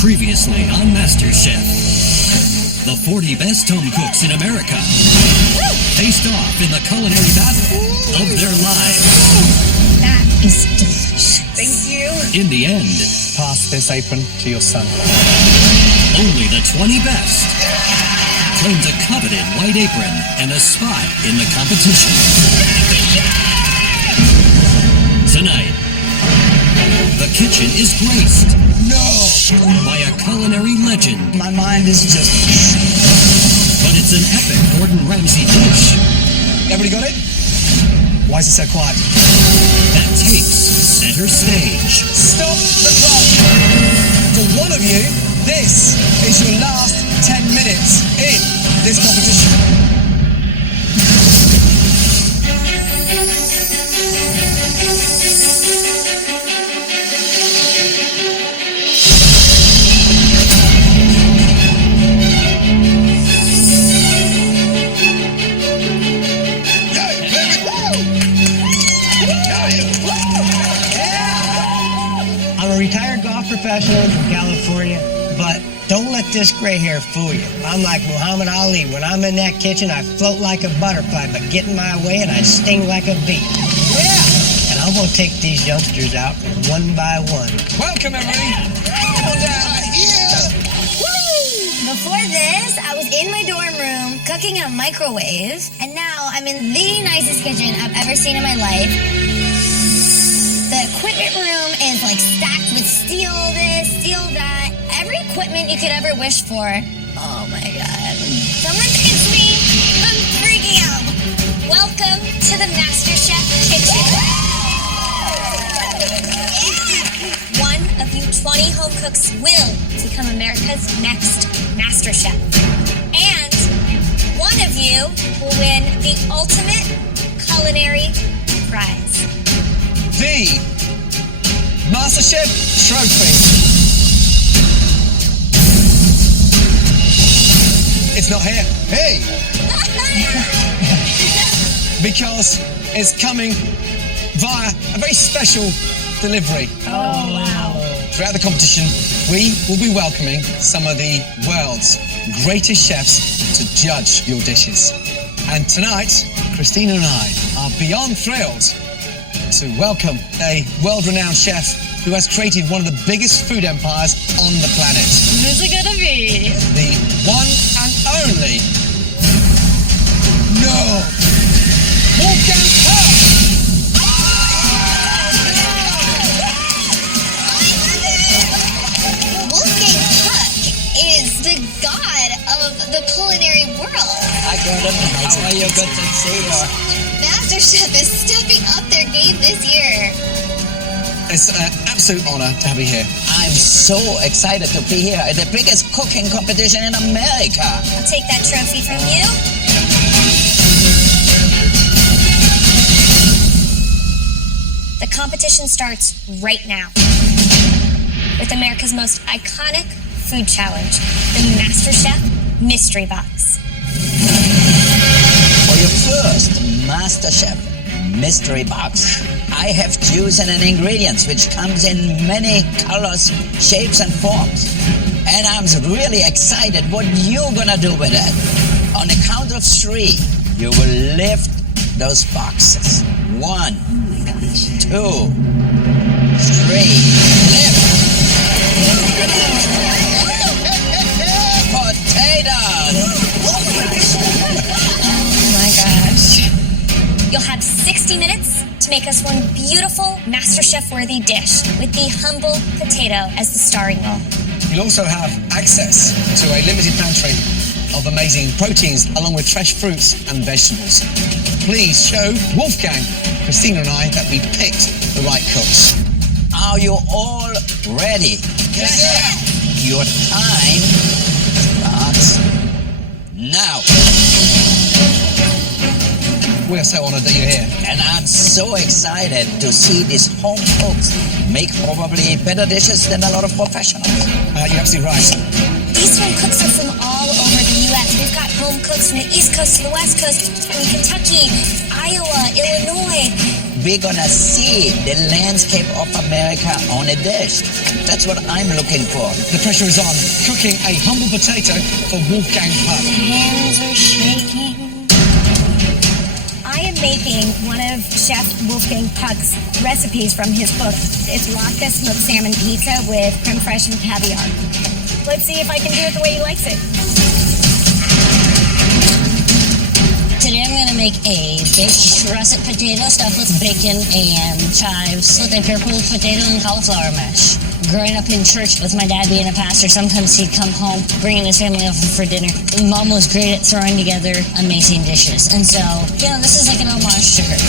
Previously on MasterChef, the 40 best home cooks in America faced off in the culinary battle of their lives. That is delicious. Thank you. In the end, pass this apron to your son. Only the 20 best claimed a coveted white apron and a spot in the competition. Tonight, the kitchen is graced by a culinary legend. My mind is just... But it's an epic Gordon Ramsay dish. Everybody got it? Why is it so quiet? That takes center stage. Stop the clock! For one of you, this is your last 10 minutes in this competition. I'm a retired golf professional from California, but don't let this gray hair fool you. I'm like Muhammad Ali. When I'm in that kitchen, I float like a butterfly, but get in my way and I sting like a bee. Yeah! And I'm gonna take these youngsters out one by one. Welcome, everybody. Come on down here. Before this, I was in my dorm room cooking in a microwave, and now I'm in the nicest kitchen I've ever seen in my life. The equipment room is like stacked with steel this, steel that, every equipment you could ever wish for. Oh my god. Someone pinch me. I'm freaking out. Welcome to the MasterChef kitchen. One of you 20 home cooks will become America's next MasterChef. And one of you will win the ultimate culinary prize. The MasterChef trophy. It's not here. Hey! Because it's coming via a very special delivery. Oh, wow. Throughout the competition, we will be welcoming some of the world's greatest chefs to judge your dishes. And tonight, Christina and I are beyond thrilled to welcome a world-renowned chef who has created one of the biggest food empires on the planet. Who's it gonna be? The one and only Wolfgang Puck! Wolfgang Puck is the god of the culinary world. Hi, Gordon. How are you? Good to see you. MasterChef is stepping up their game this year. It's an absolute honor to have you here. I'm so excited to be here at the biggest cooking competition in America. I'll take that trophy from you. The competition starts right now with America's most iconic food challenge, the MasterChef Mystery Box. For your first MasterChef Mystery Box, I have chosen an ingredients which comes in many colors, shapes and forms. And I'm really excited what you're gonna do with it. On the count of 3, you will lift those boxes. 1, 2, 3, lift! Potatoes! Oh my gosh. You'll have 60 minutes to make us one beautiful MasterChef-worthy dish with the humble potato as the starring role. You'll also have access to a limited pantry of amazing proteins along with fresh fruits and vegetables. Please show Wolfgang, Christina and I that we picked the right cooks. Are you all ready? Yes, sir. Your time starts now. We are so honored that you're here. And I'm so excited to see these home cooks make probably better dishes than a lot of professionals. You're absolutely right. These home cooks are from all over the U.S. We've got home cooks from the East Coast to the West Coast, from Kentucky, Iowa, Illinois. we're gonna see the landscape of America on a dish. That's what I'm looking for. The pressure is on. Cooking a humble potato for Wolfgang Puck. Hands are shaking. I am making one of Chef Wolfgang Puck's recipes from his book. It's latke smoked salmon pizza with creme fraiche and caviar. Let's see if I can do it the way he likes it. Today I'm going to make a baked russet potato stuffed with bacon and chives with a pickled potato and cauliflower mash. Growing up in church with my dad being a pastor, sometimes he'd come home bringing his family over for dinner. Mom was great at throwing together amazing dishes. And so, this is like an homage to her.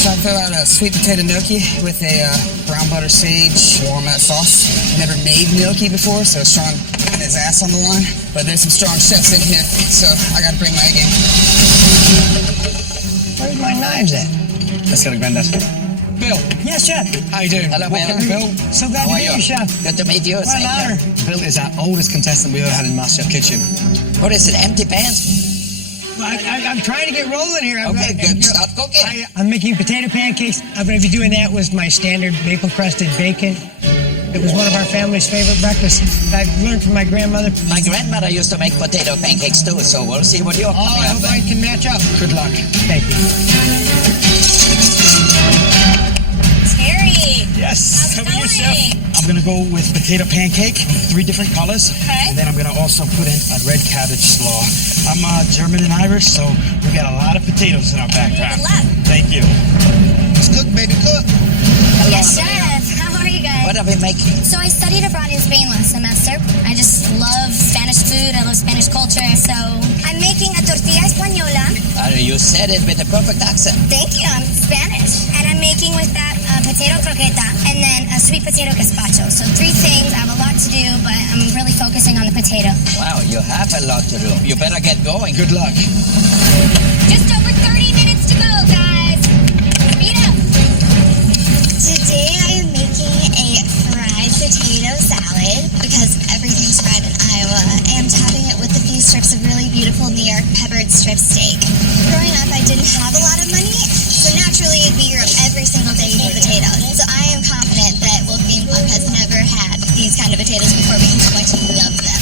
So I fill out a sweet potato gnocchi with a brown butter sage walnut sauce. Never made gnocchi before, so Sean put his ass on the line. But there's some strong chefs in here, so I gotta bring my A game. Where's my knives at? Let's go to Grandad. Bill, Yes, Chef. how you doing? Hello, Welcome, Bill. Bill. So glad How to are meet you, Chef. Good to meet you. What an Same honor. here. Bill is our oldest contestant we've ever had in MasterChef Kitchen. What is it, empty pants? Well, I'm trying to get rolling here. Okay, good. Start cooking. I'm making potato pancakes. I'm going to be doing that with my standard maple-crusted bacon. It was one of our family's favorite breakfasts. I've learned from my grandmother. My grandmother used to make potato pancakes too, so we'll see what you're Oh, coming I up hope I with. can match up. Good luck. Thank you. Terry, Yes. how's it going? I'm gonna go with potato pancake, 3 different colors. Okay. And then I'm gonna also put in a red cabbage slaw. I'm German and Irish, so we got a lot of potatoes in our background. Good luck. Thank you. Let's cook, baby, cook. Yes, Chef. How are you guys? What are we making? So I studied abroad in Spain last semester. I just love Spanish food. I love Spanish culture. So I'm making a tortilla española. You said it with a perfect accent. Thank you. I'm Spanish. And I'm making with that potato croqueta and then a sweet potato gazpacho. So 3 things. I have a lot to do, but I'm really focusing on the potato. Wow, you have a lot to do. You better get going. Good luck. Just over 30 minutes to go, guys. Speed up. Today I am making a fried potato salad because everything's fried in Iowa, and topping it with a few strips of really beautiful New York peppered strip steak. Growing up, I didn't have a lot of money, so naturally we grew up every single day eating potatoes. So I am confident that Wolfgang Puck has never had these kind of potatoes before because how much he loves them.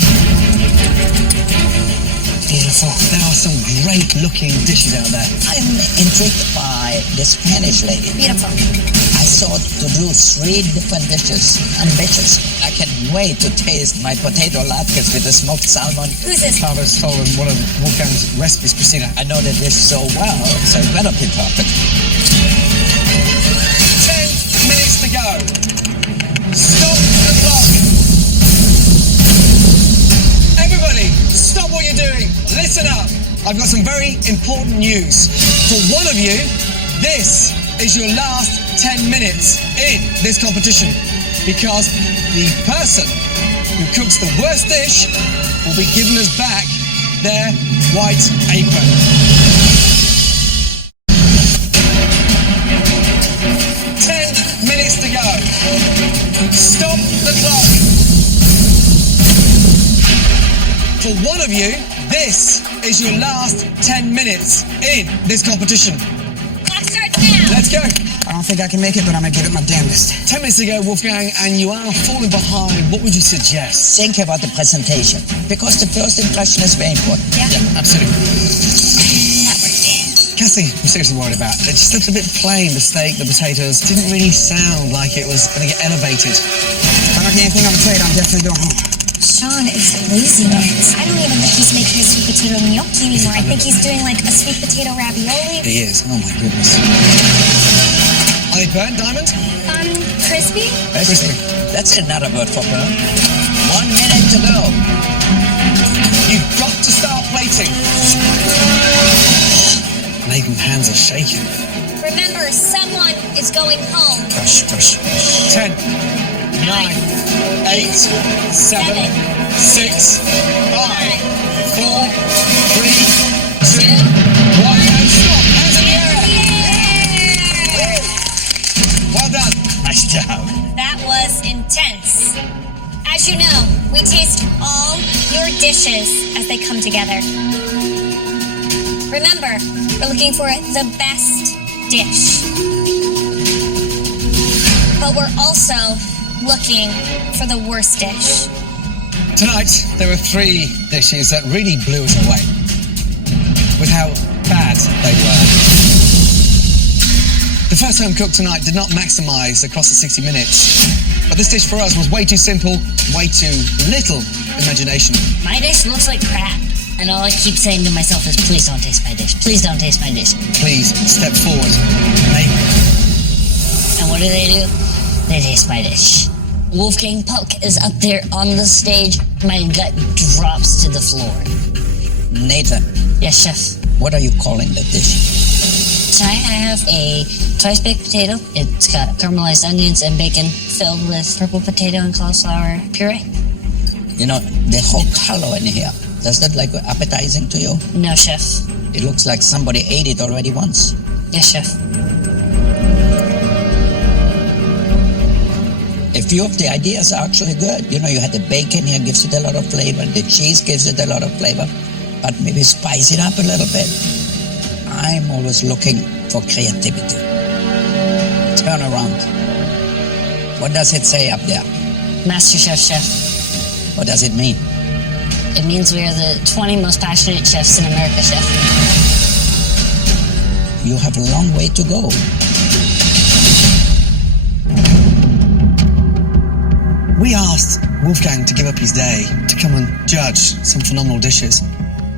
Beautiful. There are some great looking dishes out there. I'm intrigued by the Spanish lady. Beautiful. I thought to do 3 different dishes. Ambitious. I can't wait to taste my potato latkes with the smoked salmon. Who's this? Carver's stolen one of Wolfgang's recipes, Christina. I know the dish so well, so it better be perfect. 10 minutes to go. Stop the clock. Everybody, stop what you're doing. Listen up. I've got some very important news. For one of you, this is your last 10 minutes in this competition because the person who cooks the worst dish will be giving us back their white apron. 10 minutes to go. Stop the clock. For one of you, this is your last 10 minutes in this competition. Clock starts now. Let's go. I don't think I can make it, but I'm gonna give it my damnedest. 10 minutes ago, Wolfgang, and you are falling behind. What would you suggest? Think about the presentation, because the first impression is very important. Yeah. Absolutely. Not working. Cassie, I'm seriously worried about it. It just looked a bit plain. The steak, the potatoes didn't really sound like it was going to get elevated. If I don't get anything on the plate, I'm definitely going home. Sean is losing it. I don't even think he's making a sweet potato gnocchi anymore. I think he's doing like a sweet potato ravioli. He is. Oh my goodness. Are they burnt, Diamond? Crispy? Crispy. That's another word for burn. 1 minute to go. You've got to start plating. Nathan's hands are shaking. Remember, someone is going home. Push, push, push. 10, 9, 8, 7, 6, 5, 4, 3, 2, 1, and stop. Hands in the air. Well done. Nice job. That was intense. As you know, we taste all your dishes as they come together. Remember, we're looking for the best dish. But we're also looking for the worst dish. Tonight, there were 3 dishes that really blew us away with how bad they were. The first home cook tonight did not maximise across the 60 minutes, but this dish for us was way too simple, way too little imagination. My dish looks like crap. And all I keep saying to myself is, please don't taste my dish. Please don't taste my dish. Please, step forward. Maybe. And what do? They taste my dish. Wolfgang Puck is up there on the stage. My gut drops to the floor. Nathan, Yes, chef. what are you calling the dish? Tonight I have a twice-baked potato. It's got caramelized onions and bacon filled with purple potato and cauliflower puree. You know, the whole color in here, does that look appetizing to you? No, chef. It looks like somebody ate it already once. Yes, chef. A few of the ideas are actually good. You know, you had the bacon here, gives it a lot of flavor. The cheese gives it a lot of flavor. But maybe spice it up a little bit. I'm always looking for creativity. Turn around. What does it say up there? MasterChef, chef. What does it mean? It means we are the 20 most passionate chefs in America, chef. You have a long way to go. We asked Wolfgang to give up his day to come and judge some phenomenal dishes.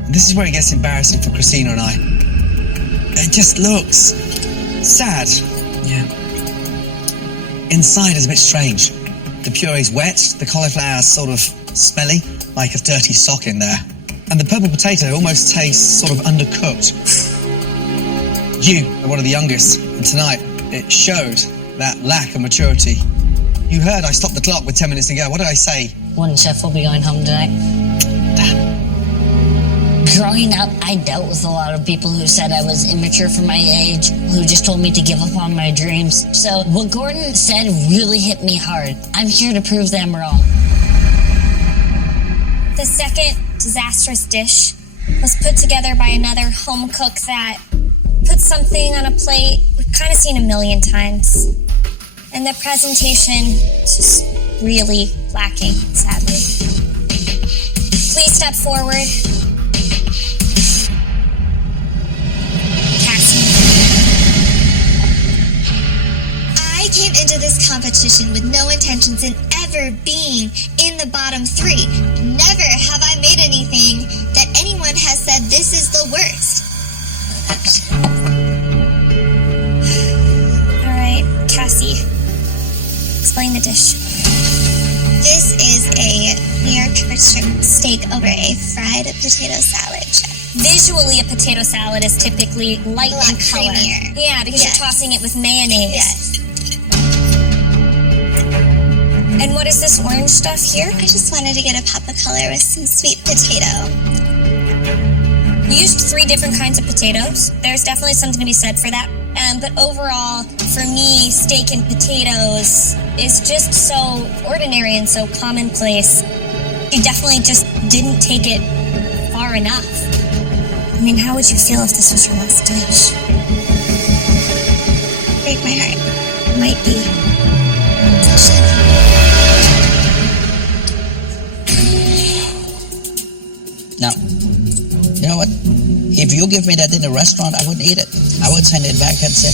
And this is where it gets embarrassing for Christina and I. It just looks sad. Yeah. Inside is a bit strange. The puree's wet, the cauliflower's sort of smelly, like a dirty sock in there. And the purple potato almost tastes sort of undercooked. You are one of the youngest, and tonight it showed that lack of maturity. You heard I stopped the clock with 10 minutes to go. What did I say? One chef will be going home tonight. Growing up, I dealt with a lot of people who said I was immature for my age, who just told me to give up on my dreams. So what Gordon said really hit me hard. I'm here to prove them wrong. The second disastrous dish was put together by another home cook that put something on a plate we've kind of seen a million times. And the presentation is just really lacking, sadly. Please step forward. Cassie. I came into this competition with no intentions in ever being in the bottom 3. Never have I made anything that anyone has said this is the worst. All right, Cassie. Explain the dish. This is a New York pepper strip steak over a fried potato salad. Visually, a potato salad is typically light in color. Creamier. Yeah, because you're tossing it with mayonnaise. Yes. And what is this orange stuff here? I just wanted to get a pop of color with some sweet potato. We used 3 different kinds of potatoes. There's definitely something to be said for that. But overall, for me, steak and potatoes is just so ordinary and so commonplace. You definitely just didn't take it far enough. I mean, how would you feel if this was your last dish? Break my heart. Might be. Now, you know what? If you give me that in a restaurant, I wouldn't eat it. I would send it back and say,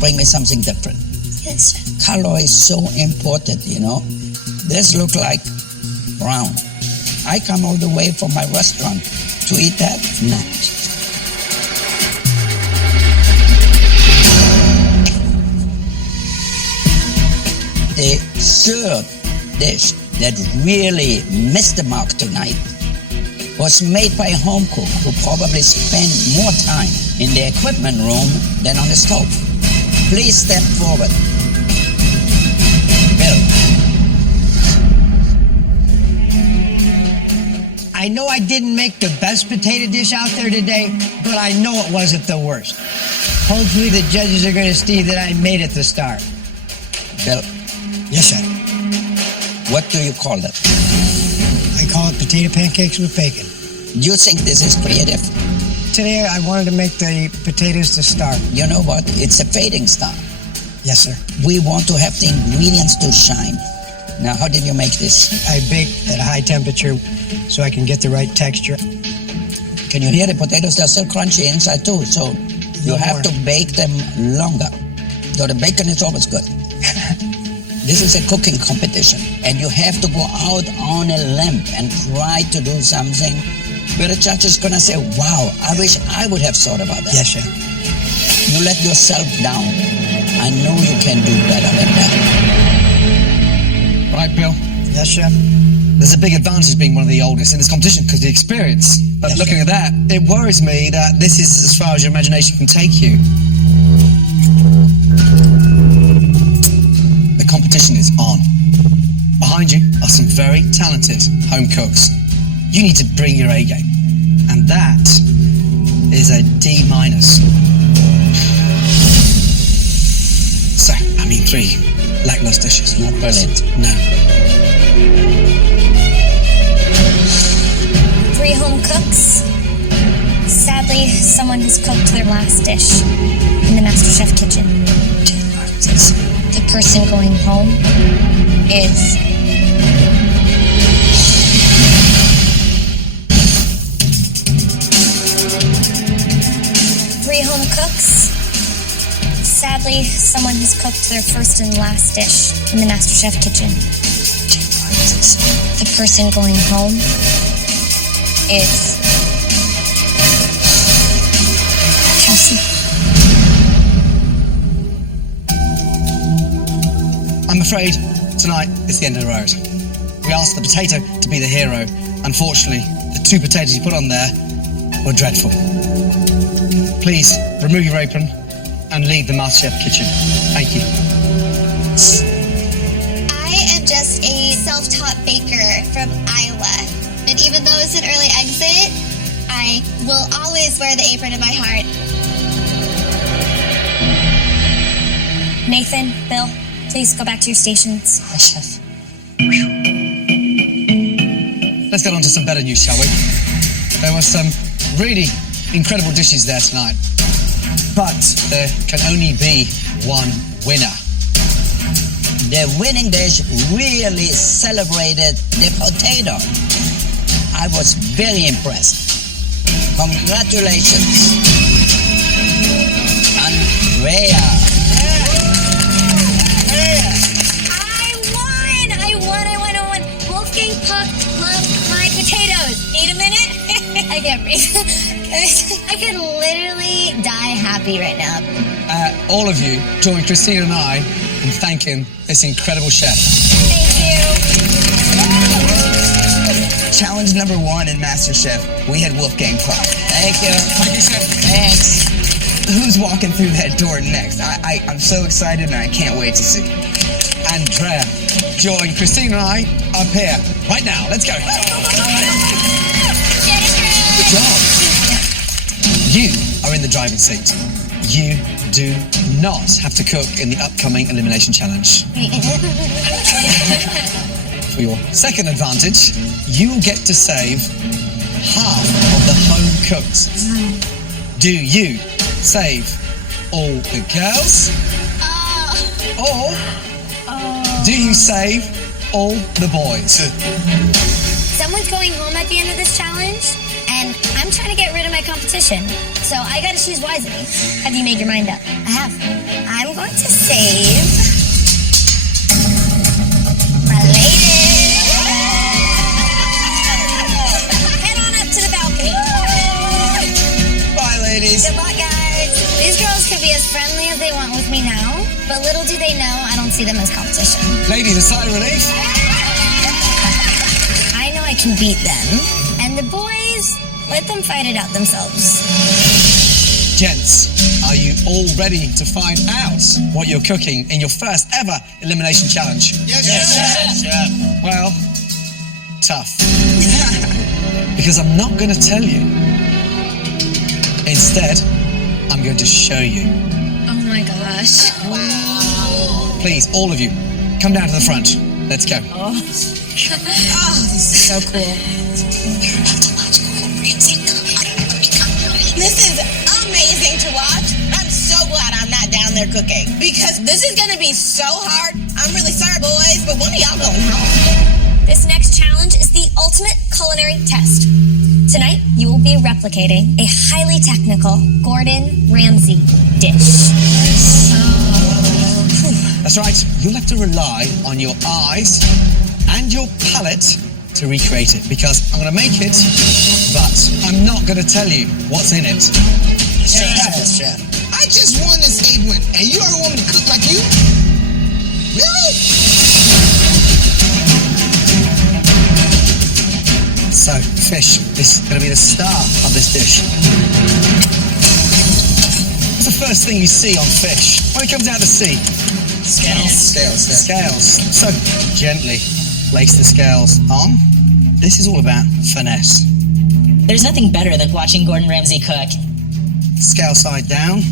bring me something different. Yes, chef. Color is so important, you know. This look like brown. I come all the way from my restaurant to eat that? No. The third dish that really missed the mark tonight was made by a home cook who probably spent more time in the equipment room than on the stove. Please step forward. Bill. I know I didn't make the best potato dish out there today, but I know it wasn't the worst. Hopefully the judges are going to see that I made it the star. Bill. Yes, sir. What do you call that? I call it potato pancakes with bacon. Do you think this is creative? today I wanted to make the potatoes to start. You know what? It's a fading star. Yes, sir. We want to have the ingredients to shine. Now, how did you make this? I bake at a high temperature so I can get the right texture. Can you hear the potatoes? They're still crunchy inside too, so you have to bake them longer. So the bacon is always good. This is a cooking competition, and you have to go out on a limb and try to do something where the judge is gonna say, wow, I wish I would have thought about that. Yes, chef. You let yourself down. I know you can do better than that. Right, Bill? Yes, chef. There's a big advantage being one of the oldest in this competition because of the experience. But Yes, looking sir. at that, it worries me that this is as far as your imagination can take you. The competition is on. Behind you are some very talented home cooks. You need to bring your A game. And that is a D-. So, 3 lackluster dishes. Not brilliant. No. 3 home cooks. Sadly, someone has cooked their last dish in the MasterChef kitchen. The person going home is... Three home cooks. Sadly, someone has cooked their first and last dish in the MasterChef kitchen. The person going home is Cassie. I'm afraid tonight is the end of the road. We asked the potato to be the hero. Unfortunately, the 2 potatoes you put on there were dreadful. Please remove your apron and leave the MasterChef kitchen. Thank you. I am just a self-taught baker from Iowa. And even though it's an early exit, I will always wear the apron in my heart. Nathan, Bill, please go back to your stations. Yes, chef. Let's get on to some better news, shall we? There were some really incredible dishes there tonight. But there can only be one winner. The winning dish really celebrated the potato. I was very impressed. Congratulations, Andrea. I won. Wolfgang Puck loved my potatoes. Need a minute? I can't breathe. I could literally die happy right now. All of you join Christina and I in thanking this incredible chef. Thank you. Challenge number 1 in MasterChef, we had Wolfgang Puck. Thank you. Thank you, chef. Thanks. Who's walking through that door next? I'm so excited and I can't wait to see. Andrea, join Christina and I up here right now. Let's go. Good job. You are in the driving seat. You do not have to cook in the upcoming elimination challenge. For your second advantage, you will get to save half of the home cooks. Do you save all the girls? Or do you save all the boys? Someone's going home at the end of this challenge, and I'm trying to get rid of my competition. So I gotta choose wisely. Have you made your mind up? I have. I'm going to save my ladies. Head on up to the balcony. Bye, ladies. Good luck, guys. These girls can be as friendly as they want with me now, but little do they know I don't see them as competition. Ladies, a sigh of relief. I know I can beat them, and the boys, let them fight it out themselves. Gents, are you all ready to find out what you're cooking in your first ever elimination challenge? Yes, chef. Well, tough. Because I'm not going to tell you. Instead, I'm going to show you. Oh my gosh. Please, all of you, come down to the front. Let's go. Oh, this is so cool. No, This is amazing to watch. I'm so glad I'm not down there cooking because this is going to be so hard. I'm really sorry, boys, but when are y'all going home? This next challenge is the ultimate culinary test. Tonight, you will be replicating a highly technical Gordon Ramsay dish. That's right, you'll have to rely on your eyes and your palate to recreate it, because I'm going to make it, but I'm not going to tell you what's in it. Chef. I just won this A1, and you already want me to cook like you? Really? So, fish, this is going to be the star of this dish. What's the first thing you see on fish when it comes out of the sea? Scales. So, gently place the scales on. This is all about finesse. There's nothing better than watching Gordon Ramsay cook. Scale side down.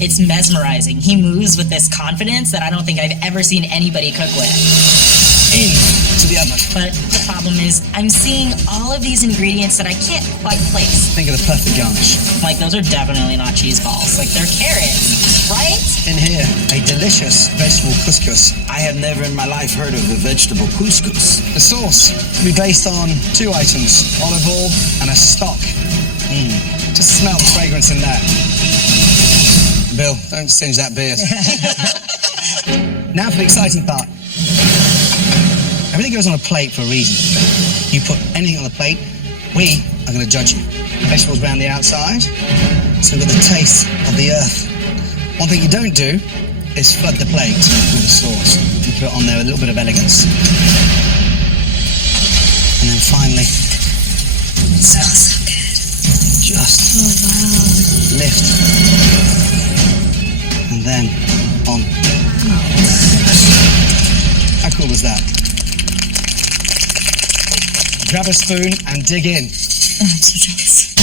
It's mesmerizing. He moves with this confidence that I don't think I've ever seen anybody cook with. In to the oven. But the problem is, I'm seeing all of these ingredients that I can't quite place. Think of the perfect garnish. Like, those are definitely not cheese balls. Like, they're carrots, right? In here, a delicious vegetable couscous. I have never in my life heard of the vegetable couscous. The sauce will be based on 2 items, olive oil and a stock. Just smell the fragrance in there. Bill, don't singe that beard. Now for the exciting part. Everything goes on a plate for a reason. You put anything on the plate, we are going to judge you. Vegetables around the outside, so we've got the taste of the earth. One thing you don't do is flood the plate with the sauce. You put it on there with a little bit of elegance. And then finally, it smells so good. Just lift. And then on. How cool was that? Grab a spoon and dig in. Oh, I'm so jealous.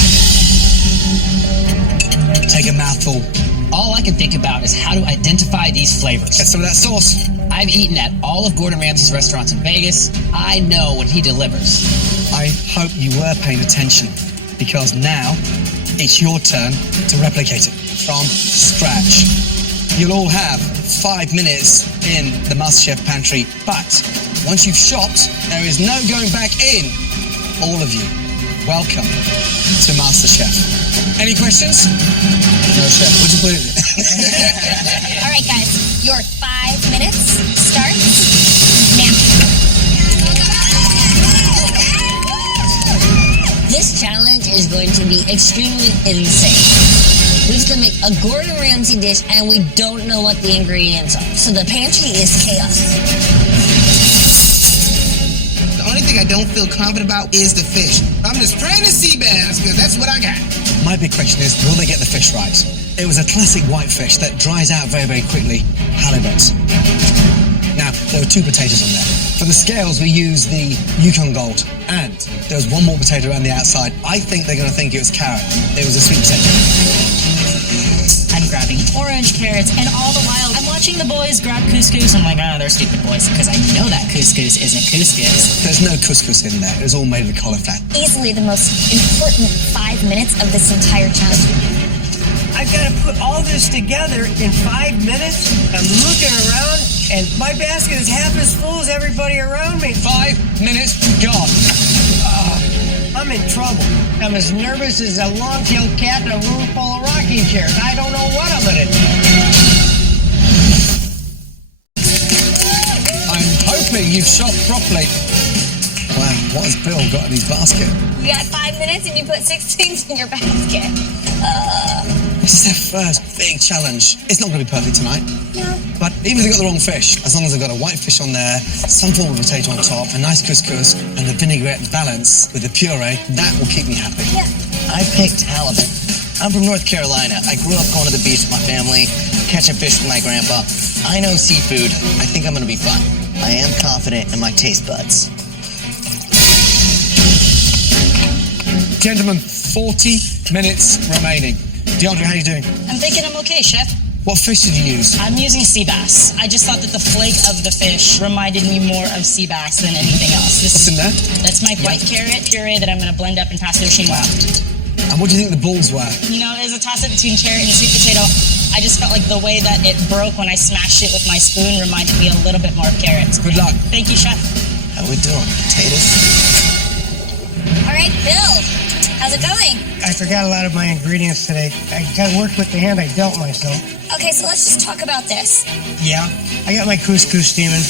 Take a mouthful. All I can think about is how to identify these flavors. Get some of that sauce. I've eaten at all of Gordon Ramsay's restaurants in Vegas. I know when he delivers. I hope you were paying attention, because now it's your turn to replicate it from scratch. You'll all have 5 minutes in the MasterChef pantry, but once you've shopped, there is no going back in. All of you, welcome to MasterChef. Any questions? No, Chef. What'd you put in it? All right, guys, your 5 minutes starts now. This challenge is going to be extremely insane. We have to make a Gordon Ramsay dish and we don't know what the ingredients are. So the pantry is chaos. The only thing I don't feel confident about is the fish. I'm just praying to sea bass because that's what I got. My big question is, will they get the fish right? It was a classic whitefish that dries out very, very quickly. Halibut. Now, there were 2 potatoes on there. For the scales, we used the Yukon Gold. And there was 1 more potato around the outside. I think they're going to think it was carrot. It was a sweet potato. I'm grabbing orange carrots, and all the while, I'm watching the boys grab couscous. I'm like, oh, they're stupid boys, because I know that couscous isn't couscous. There's no couscous in there. It was all made of cauliflower. Easily the most important 5 minutes of this entire challenge. I've got to put all this together in 5 minutes. I'm looking around, and my basket is half as full as everybody around me. 5 minutes gone. I'm in trouble. I'm as nervous as a long-tailed cat in a room full of rocking chairs. I don't know what I'm gonna do. I'm hoping you've shot properly. Wow, what has Bill got in his basket? You got 5 minutes and you put 6 things in your basket. This is their first big challenge. It's not going to be perfect tonight. No. But even if they've got the wrong fish, as long as they've got a white fish on there, some form of potato on top, a nice couscous, and the vinaigrette balance with the puree, that will keep me happy. Yeah. I picked halibut. I'm from North Carolina. I grew up going to the beach with my family, catching fish with my grandpa. I know seafood. I think I'm going to be fine. I am confident in my taste buds. Gentlemen, 40 minutes remaining. DeAndre, how are you doing? I'm thinking I'm okay, Chef. What fish did you use? I'm using sea bass. I just thought that the flake of the fish reminded me more of sea bass than anything else. What's in there? That's my white carrot puree that I'm going to blend up and pass through machine. Wow. And what do you think the balls were? You know, it was a toss-up between carrot and sweet potato. I just felt like the way that it broke when I smashed it with my spoon reminded me a little bit more of carrots. Good luck. Thank you, Chef. How we doing? Potatoes? All right, Bill, how's it going? I forgot a lot of my ingredients today. I got to work with the hand I dealt myself. Okay, so let's just talk about this. Yeah, I got my couscous steaming.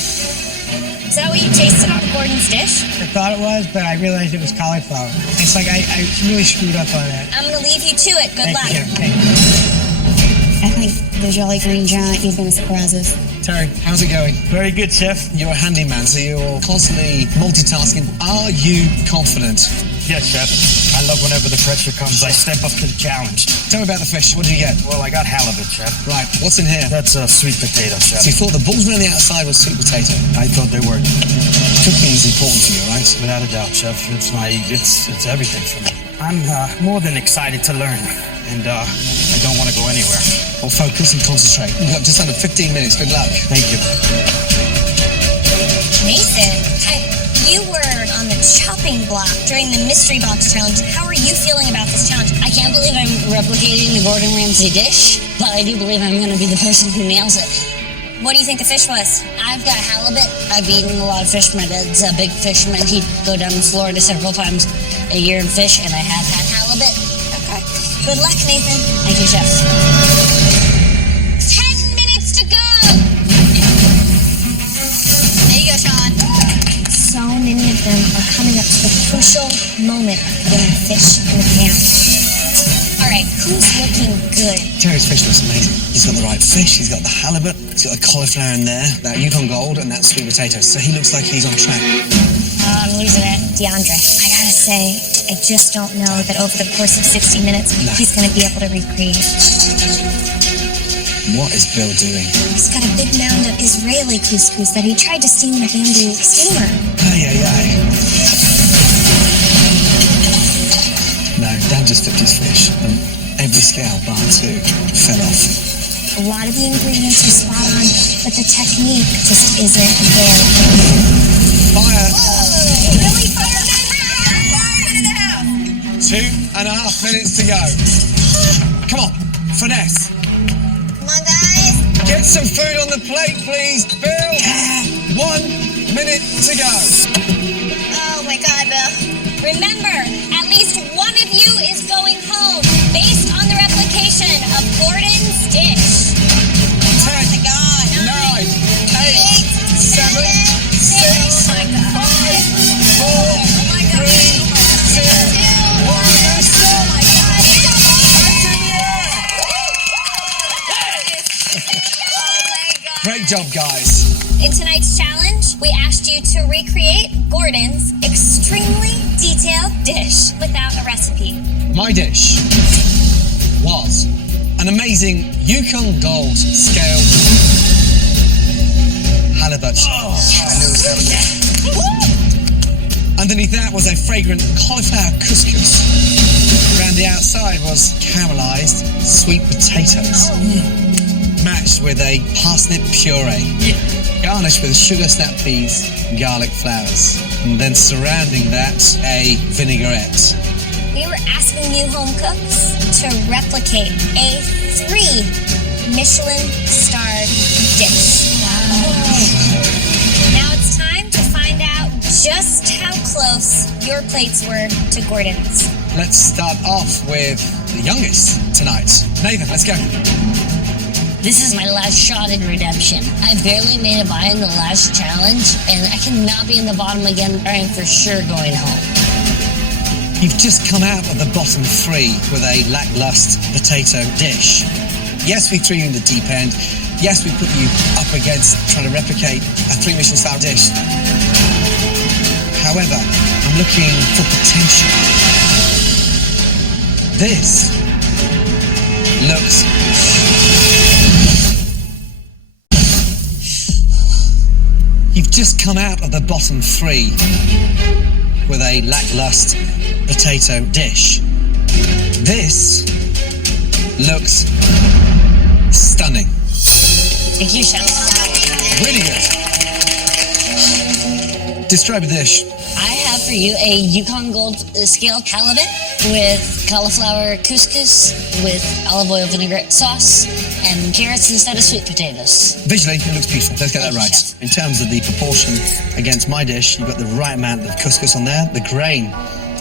Is that what you tasted on Gordon's dish? I thought it was, but I realized it was cauliflower. It's like I really screwed up on that. I'm gonna leave you to it. Good luck. Thank you. I think the Jolly Green Giant is going to surprise us. Terry, how's it going? Very good, Chef. You're a handyman, so you're constantly multitasking. Are you confident? Yes, Chef. I love whenever the pressure comes, I step up to the challenge. Tell me about the fish. What did you get? Well, I got halibut, Chef. Right, what's in here? That's a sweet potato, Chef. So you thought the balls around the outside was sweet potato. I thought they were. Cooking is important to you, right? Without a doubt, Chef. It's everything for me. I'm more than excited to learn, and I don't want to go anywhere. Well, focus and concentrate. You've got just under 15 minutes. Good luck. Thank you. Nathan, you were on the chopping block during the mystery box challenge. How are you feeling about this challenge? I can't believe I'm replicating the Gordon Ramsay dish, but I do believe I'm going to be the person who nails it. What do you think the fish was? I've got halibut. I've eaten a lot of fish. My dad's a big fisherman. He'd go down to Florida several times a year and fish, and I have had halibut. Okay. Good luck, Nathan. Thank you, Chef. 10 minutes to go! There you go, Sean. So many of them are coming up to the crucial moment of getting the fish in the pan. All right, who's looking good? Terry's fish looks amazing. He's got the right fish. He's got the halibut. He's got the cauliflower in there, that Yukon Gold, and that sweet potato. So he looks like he's on track. I'm losing it. DeAndre, I gotta say, I just don't know that over the course of 60 minutes, he's gonna be able to recreate. What is Bill doing? He's got a big mound of Israeli couscous that he tried to steam in a bamboo steamer. No, Dan just flipped his fish, and every scale, bar two, fell off. A lot of the ingredients are spot on, but the technique just isn't there. Fire! Really, fireman? Fireman in the house! 2.5 minutes to go. Come on, finesse. Come on, guys. Get some food on the plate, please, Bill. 1 minute to go. Oh my God, Bill. Remember, at least one of you is going home based on the replication of Gordon's dish. 10, 9, 8, 7, 6, 5, 4, 3, 2, 1. Oh my God. Great job, guys. In tonight's challenge, we asked you to recreate Gordon's extremely detailed dish without a recipe. My dish was an amazing Yukon Gold scale halibut. I knew it was halibut. Underneath that was a fragrant cauliflower couscous. Around the outside was caramelized sweet potatoes, matched with a parsnip puree, garnished with sugar snap peas and garlic flowers, and then surrounding that, a vinaigrette. We were asking you home cooks to replicate a 3 Michelin-starred dish. Now it's time to find out just how close your plates were to Gordon's. Let's start off with the youngest tonight. Nathan, let's go. This is my last shot in redemption. I barely made a buy in the last challenge, and I cannot be in the bottom again, or I'm for sure going home. You've just come out of the bottom 3 with a lackluster potato dish. Yes, we threw you in the deep end. Yes, we put you up against trying to replicate a 3 Michelin-star dish. However, I'm looking for potential. This looks... You've just come out of the bottom 3 with a lackluster potato dish. This looks stunning. Thank you, Chef. Really good. Describe the dish. I have for you a Yukon Gold scale halibut with cauliflower couscous with olive oil vinaigrette sauce and carrots instead of sweet potatoes. Visually, it looks beautiful. Let's get that right. Chef. In terms of the proportion against my dish, you've got the right amount of couscous on there. The grain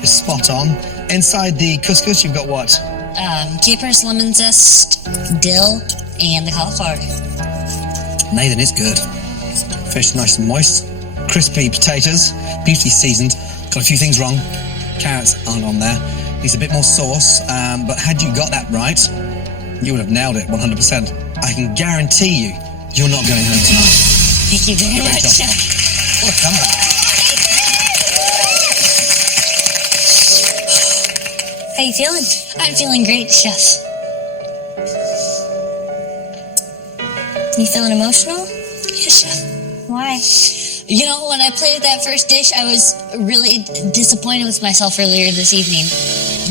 is spot on. Inside the couscous, you've got what? Capers, lemon zest, dill, and the cauliflower. Nathan, it's good. Fish nice and moist. Crispy potatoes, beautifully seasoned. Got a few things wrong. Carrots aren't on there. Needs a bit more sauce, but had you got that right, you would have nailed it 100%. I can guarantee you, you're not going home tonight. Thank you very much, job. Chef. What a comeback. How you feeling? I'm feeling great, Chef. You feeling emotional? Yes, Chef. Why? You know, when I plated that first dish, I was really disappointed with myself earlier this evening.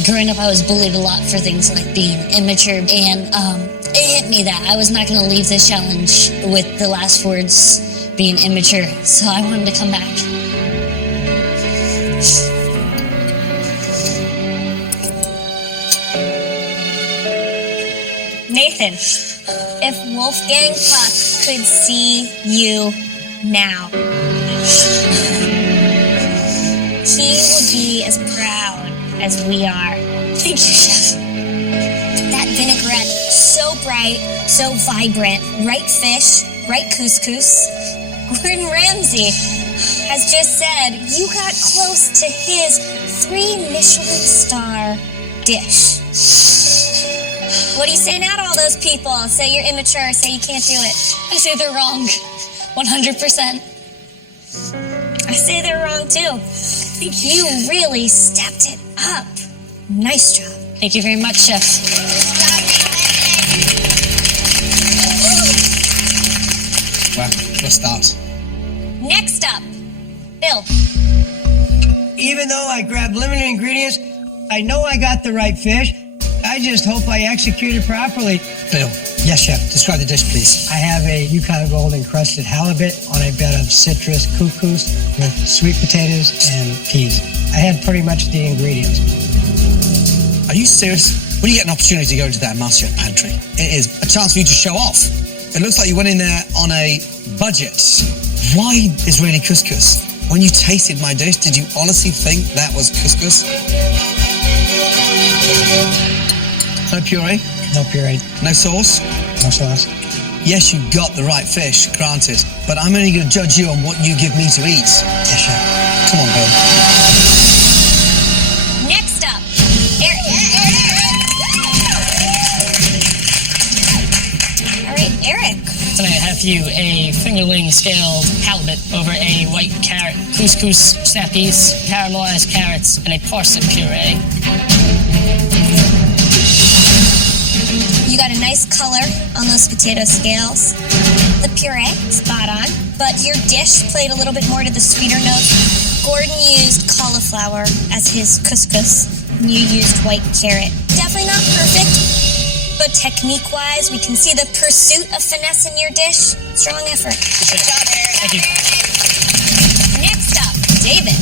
Growing up, I was bullied a lot for things like being immature, and it hit me that I was not going to leave this challenge with the last words being immature, so I wanted to come back. Nathan, if Wolfgang Puck could see you now, he would be as proud as we are. Thank you, Chef. That vinaigrette, so bright, so vibrant, right fish, right couscous. Gordon Ramsay has just said you got close to his 3 Michelin star dish. What do you say now to all those people? Say you're immature, say you can't do it. I say they're wrong. 100%. I say they're wrong too. You really stepped it up. Nice job. Thank you very much, Chef. Well, let's start. Next up, Bill. Even though I grabbed limited ingredients, I know I got the right fish. I just hope I executed properly. Bill. Yes, Chef. Describe the dish, please. I have a Yukon Gold encrusted halibut on a bed of citrus couscous with sweet potatoes and peas. I had pretty much the ingredients. Are you serious? When you get an opportunity to go into that MasterChef pantry, it is a chance for you to show off. It looks like you went in there on a budget. Why Israeli couscous? When you tasted my dish, did you honestly think that was couscous? No puree? No puree. No sauce? No sauce. Yes, you got the right fish, granted, but I'm only going to judge you on what you give me to eat. Yes, Chef. Come on, Bill. Next up, Eric. All right, Eric. Tonight I have for you a fingerling scaled halibut over a white carrot, couscous snappies, caramelized carrots, and a parsnip puree. You got a nice color on those potato scales. The puree, spot on. But your dish played a little bit more to the sweeter notes. Gordon used cauliflower as his couscous. And you used white carrot. Definitely not perfect, but technique-wise, we can see the pursuit of finesse in your dish. Strong effort. Good job, Eric. Thank you. Next up, David.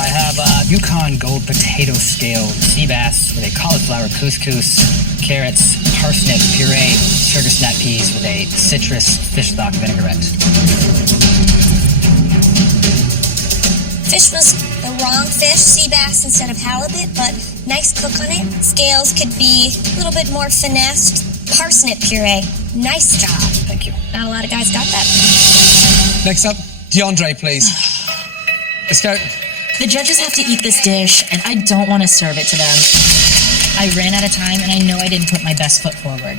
I have Yukon Gold potato scaled sea bass with a cauliflower couscous, carrots, parsnip puree, sugar snap peas with a citrus fish stock vinaigrette. Fish was the wrong fish, sea bass instead of halibut, but nice cook on it. Scales could be a little bit more finessed. Parsnip puree, nice job. Thank you. Not a lot of guys got that. Next up, DeAndre, please. Let's go. The judges have to eat this dish, and I don't want to serve it to them. I ran out of time, and I know I didn't put my best foot forward.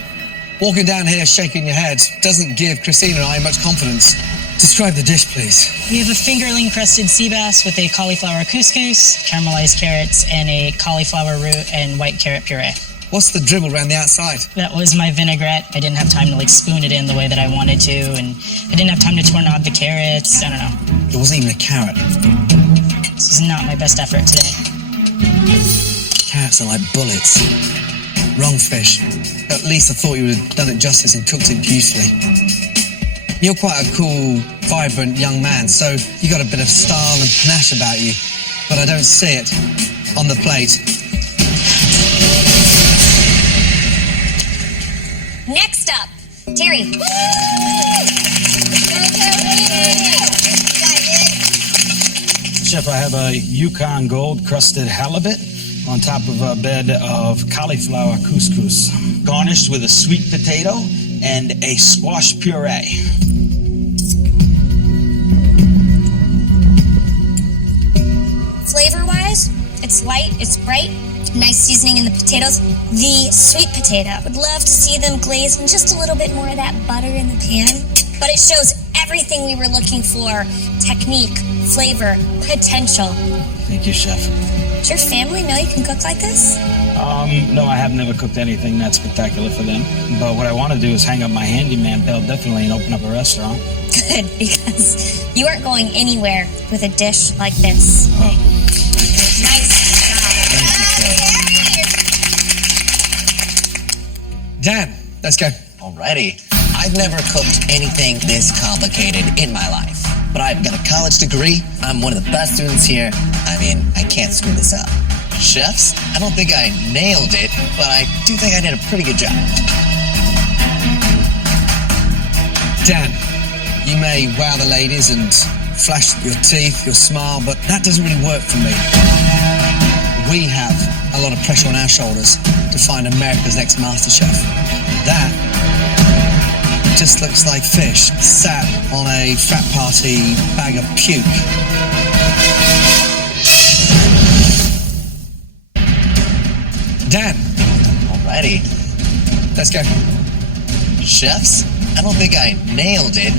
Walking down here shaking your head doesn't give Christina and I much confidence. Describe the dish, please. We have a fingerling crusted sea bass with a cauliflower couscous, caramelized carrots, and a cauliflower root and white carrot puree. What's the dribble around the outside? That was my vinaigrette. I didn't have time to spoon it in the way that I wanted to, and I didn't have time to tornado the carrots. I don't know. It wasn't even a carrot. This is not my best effort today. Carrots are like bullets. Wrong fish. At least I thought you would have done it justice and cooked it beautifully. You're quite a cool, vibrant young man, so you got a bit of style and panache about you, but I don't see it on the plate. Next up, Terry. Chef, I have a Yukon Gold crusted halibut on top of a bed of cauliflower couscous, garnished with a sweet potato and a squash puree. Flavor-wise, it's light, it's bright, nice seasoning in the potatoes. The sweet potato, would love to see them glaze in just a little bit more of that butter in the pan. But it shows everything we were looking for: technique, flavor, potential. Thank you, Chef. Does your family know you can cook like this? No, I have never cooked anything that spectacular for them. But what I want to do is hang up my handyman belt, definitely, and open up a restaurant. Good, because you aren't going anywhere with a dish like this. Oh. Nice job. Dan, let's go. Alrighty. I've never cooked anything this complicated in my life, but I've got a college degree. I'm one of the best students here. I mean, I can't screw this up. Chefs, I don't think I nailed it, but I do think I did a pretty good job. Dan, you may wow the ladies and flash your teeth, your smile, but that doesn't really work for me. We have a lot of pressure on our shoulders to find America's next MasterChef. That just looks like fish sat on a frat party bag of puke. Dan. Alrighty. Let's go. Chefs, I don't think I nailed it,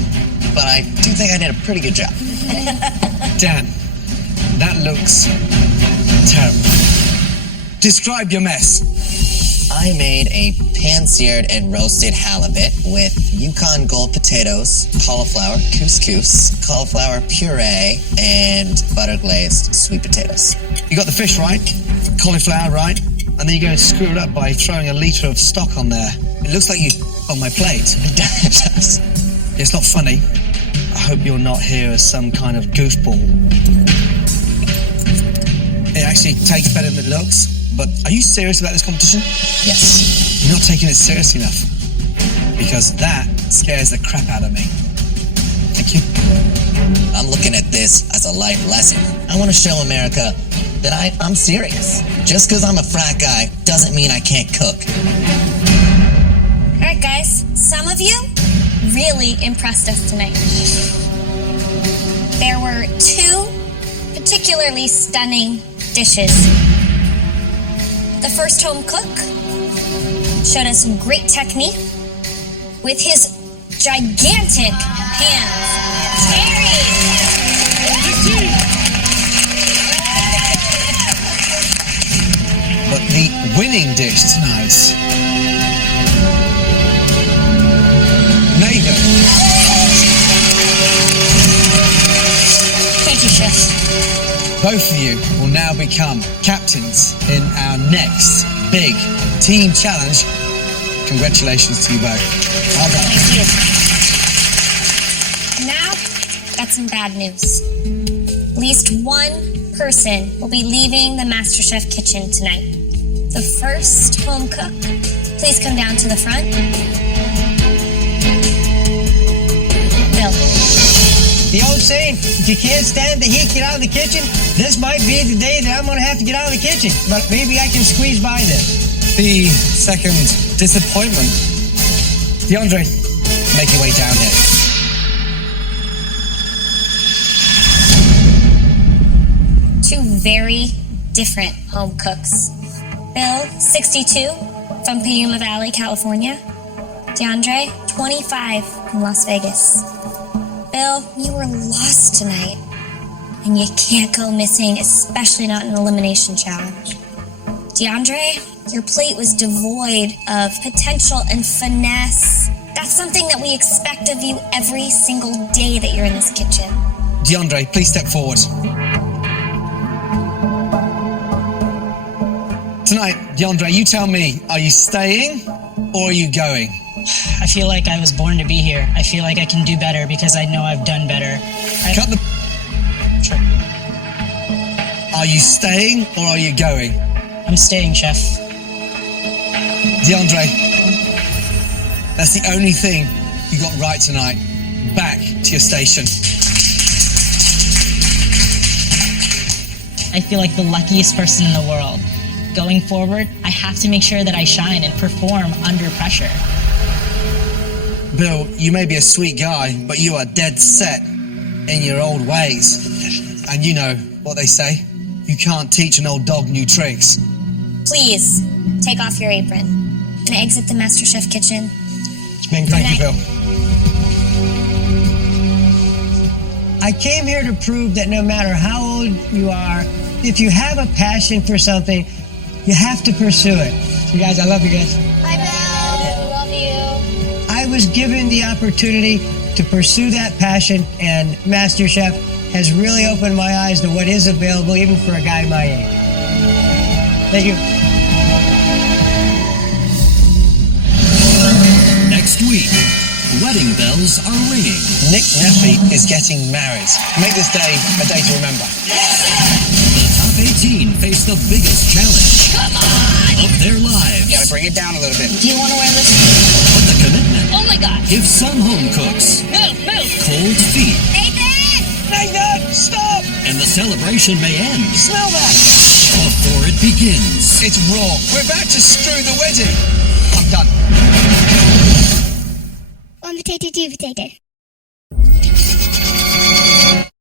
but I do think I did a pretty good job. Dan, that looks terrible. Describe your mess. I made a pan-seared and roasted halibut with Yukon Gold potatoes, cauliflower couscous, cauliflower puree, and butter-glazed sweet potatoes. You got the fish right, cauliflower right, and then you go and screw it up by throwing a litre of stock on there. It looks like you on my plate. It does. It's not funny. I hope you're not here as some kind of goofball. It actually tastes better than it looks. But are you serious about this competition? Yes. You're not taking it seriously enough. Because that scares the crap out of me. Thank you. I'm looking at this as a life lesson. I want to show America that I'm serious. Just because I'm a frat guy doesn't mean I can't cook. All right, guys. Some of you really impressed us tonight. There were 2 particularly stunning dishes. The first home cook showed us some great technique with his gigantic hands. Terry! But the winning dish tonight, Nathan. Thank you, Chef. Both of you will now become captains in our next big team challenge. Congratulations to you both. Well done. Thank you. Now, got some bad news. At least one person will be leaving the MasterChef kitchen tonight. The first home cook, please come down to the front. Bill. The old saying, if you can't stand the heat, get out of the kitchen. This might be the day that I'm going to have to get out of the kitchen, but maybe I can squeeze by this. The second disappointment. DeAndre, make your way down here. Two very different home cooks. Bill, 62, from Piuma Valley, California. DeAndre, 25, from Las Vegas. Bill, you were lost tonight, and you can't go missing, especially not in an elimination challenge. DeAndre, your plate was devoid of potential and finesse. That's something that we expect of you every single day that you're in this kitchen. DeAndre, please step forward. Tonight, DeAndre, you tell me, are you staying or are you going? I feel like I was born to be here. I feel like I can do better because I know I've done better. Cut the... Sure. Are you staying or are you going? I'm staying, Chef. DeAndre, that's the only thing you got right tonight. Back to your station. I feel like the luckiest person in the world. Going forward, I have to make sure that I shine and perform under pressure. Bill, you may be a sweet guy, but you are dead set in your old ways. And you know what they say, you can't teach an old dog new tricks. Please, take off your apron and exit the MasterChef kitchen. Thank you, Bill. I came here to prove that no matter how old you are, if you have a passion for something, you have to pursue it. So guys, I love you guys. Bye, Belle. Love you. I was given the opportunity to pursue that passion, and MasterChef has really opened my eyes to what is available even for a guy my age. Thank you. Next week, wedding bells are ringing. Nick Neffy is getting married. Make this day a day to remember. The top 18 face the biggest challenge of their lives. You gotta bring it down a little bit. Do you want to wear this? But the commitment Oh my God. gives some home cooks Move, move. cold feet. Nathan, stop! And the celebration may end Smell that! before it begins. It's raw. We're about to screw the wedding. I'm done. One potato, two potato.